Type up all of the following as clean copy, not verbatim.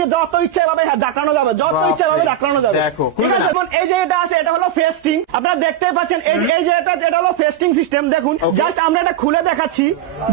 লাগিয়ে যত ইচ্ছা এভাবে দেখানো যাবে, যত ইচ্ছা এভাবে দেখানো যাবে। দেখো, ঠিক আছে, এখন এই যে এটা আছে এটা হলো ফেস্টিং, আপনারা দেখতেই পাচ্ছেন। এই যে এটা হলো ফেস্টিং সিস্টেম। দেখুন জাস্ট আমরা এটা খুলে দেখাচ্ছি,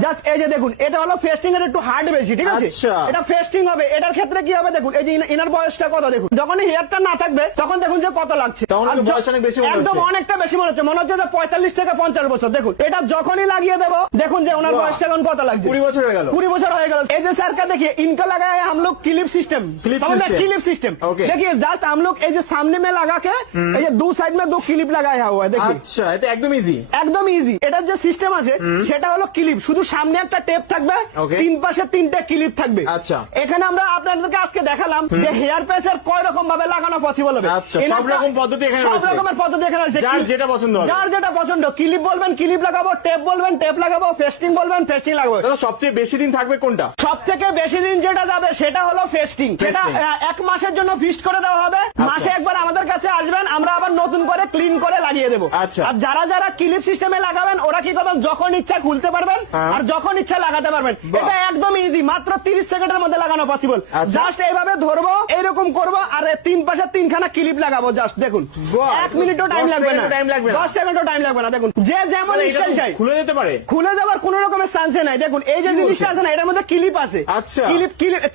জাস্ট এই যে দেখুন এটা হলো ফেস্টিং এর একটু হার্ড বেশি। ঠিক আছে, আচ্ছা। এটা ফেস্টিং হবে। এটার ক্ষেত্রে কি হবে দেখুন, এই যে ইনার বয়সটা কত দেখুন, যখন হেয়ারটা না থাকবে তখন দেখুন যে কত লাগছে, তখন আর বয়স অনেক বেশি মনে একদম হচ্ছে। অনেকটা বেশি মনে হচ্ছে, মনে হচ্ছে যে 45 থেকে 50 বছর। দেখুন এটা যখনই লাগিয়ে দেবো দেখুন যে ওনার বাহ। বয়সটা এখন কত লাগছে, 20 বছর হয়ে গেল। 20 বছর হয়ে गया। ये सर का देखिए इनका लगा है हम लोग clip system, clip system. Okay. देखिए जस्ट हम लोग ये सामने में लगा के ये दो साइड में दो क्लिप लगाया हुआ है। देखिए আচ্ছা, এটা একদম ইজি। একদম ইজি। এটার যে সিস্টেম আছে সেটা হলো ক্লিপ, শুধু সামনে একটা টেপ থাকবে, Okay. তিন পাশে তিনটে ক্লিপ থাকবে। আচ্ছা। এখানে আমরা আপনাদেরকে আজকে দেখালাম যে হেয়ার প্রেসের কয় রকম ভাবে লাগানো পসিবল হবে। আচ্ছা, সব রকম পদ্ধতি এখানে সব রয়েছে। রকমের পদ্ধতি এখানে আছে। যার যেটা পছন্দ হবে। যার যেটা পছন্দ, ক্লিপ বলবেন ক্লিপ লাগাবো, টেপ বলবেন টেপ লাগাবো, ফেস্টিং বলবেন ফেস্টিং লাগাবো। দাদা সবচেয়ে বেশি দিন থাকবে কোনটা? সব থেকে বেশি দিন যেটা যাবে সেটা হলো ফেস্টিং। সেটা এক মাসের জন্য ফিক্সড করে দেওয়া হবে। মাসে একবার আমাদের কাছে আসবেন, আমরা আবার নতুন করে ক্লিন করে লাগিয়ে দেবো। আচ্ছা। আর যারা যারা ক্লিপ সিস্টেমে লাগাবেন ওরা কি করবেন, যখন ইচ্ছা খুলতে পারবেন আর যখন ইচ্ছা লাগাতে পারবেন। এটা একদম ইজি, মাত্র 30 সেকেন্ডের মধ্যে লাগানো পসিবল। আচ্ছা। জাস্ট এইভাবে ধরবো, এইরকম করবো, আর তিন পাশে তিনখানা ক্লিপ লাগাবো। জাস্ট দেখুন, বাহ। 1 মিনিটও টাইম 10 লাগবে না, সেকেন্ডও time লাগবে না। 10 সেকেন্ডও টাইম লাগবে না। দেখুন যে যেমন এটা স্টাইল তো চাই খুলে যেতে পারে। খুলে যাবার কোন রকমের চান্সে নাই। দেখুন এই যে কি জিনিসটা বলছেন? আছে না, এটার মধ্যে ক্লিপ আছে। আচ্ছা।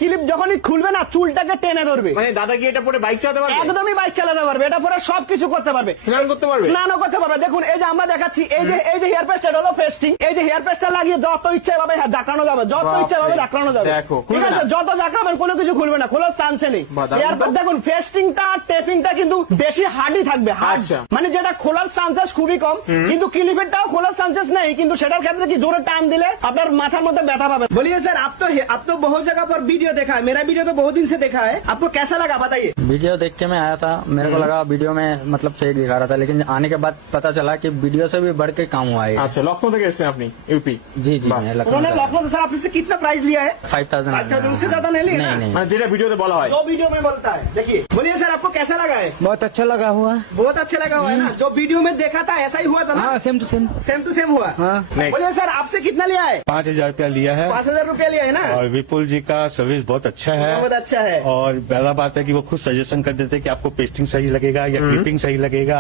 ক্লিপ যখনই খুলবে না চুলটাকে টেনে ধরবে। মানে দাদা কি এটা পরে বাইক চালাতে পারবে? একদমই বাইক চালাতে পারবে, এটা পরে সবকিছু করতে পারবে, স্নান করতে পারবে? স্নানও করতে পারবে। দেখুন এই যে আমরা দেখাচ্ছি, এই যে হেয়ার পেস্ট, এটা হলো ফেস্টিং। এই যে হেয়ার পেস্টটা লাগিয়ে যত ইচ্ছা এভাবে দেখানো যাবে, যত ইচ্ছা এভাবে দেখানো যাবে। দেখো, ঠিক খুলবে আছে, না। যত দেখাবেন কোনো কিছু খুলবে না, খোলার চান্সে নেই। বাহ, দারুণ হেয়ার তো। পেস্ট দেখুন ফেস্টিংটা আর টেপিংটা কিন্তু বেশি হার্ডই থাকবে, হার্ড। আচ্ছা। মানে যেটা খোলার চান্সেস খুবই কম, কিন্তু ক্লিপেরটাও খোলার চান্সেস নেই, কিন্তু সেটার ক্ষেত্রে কি জোরে টান দিলে আপনার মাথার মধ্যে ব্যথা পাবে। বলিए सर, आप तो बहुत जगह पर वीडियो देखा है, मेरा वीडियो तो बहुत दिन से देखा है, आपको कैसा लगा बताइए। वीडियो देख के मैं आया था, मेरे को लगा वीडियो में मतलब फेक दिखा रहा था, लेकिन आने के बाद पता चला कि वीडियो से भी बढ़ के काम हुआ है। আচ্ছা, লখনৌ থেকে এসেছেন আপনি? ইউপি? जी जी, वाह। मैं उन्होंने लखनऊ लखनऊ से सर आपसे कितना प्राइस लिया है? 5000 5000 उससे ज्यादा नहीं लिया ना? नहीं नहीं, মানে যেটা ভিডিওতে বলা হয়। जो वीडियो में बोलता है। देखिए बोलिए सर, आपको कैसा लगा है? बहुत अच्छा लगा हुआ। बहुत अच्छा लगा हुआ है ना, जो वीडियो में देखा था ऐसा ही हुआ था ना? हाँ, same to same. Same to same हुआ। हाँ। Next। बोलिए सर, आपसे कितना लिया है? 5000 रुपया लिया है 5000 रुपया लिया है ना? और विपुल जी का सर्विस बहुत अच्छा है। बहुत अच्छा है। और पहला बात है कि वो खुद सजेशन कर देते हैं कि आपको पेस्टिंग सही लगेगा या क्लिपिंग सही लगेगा।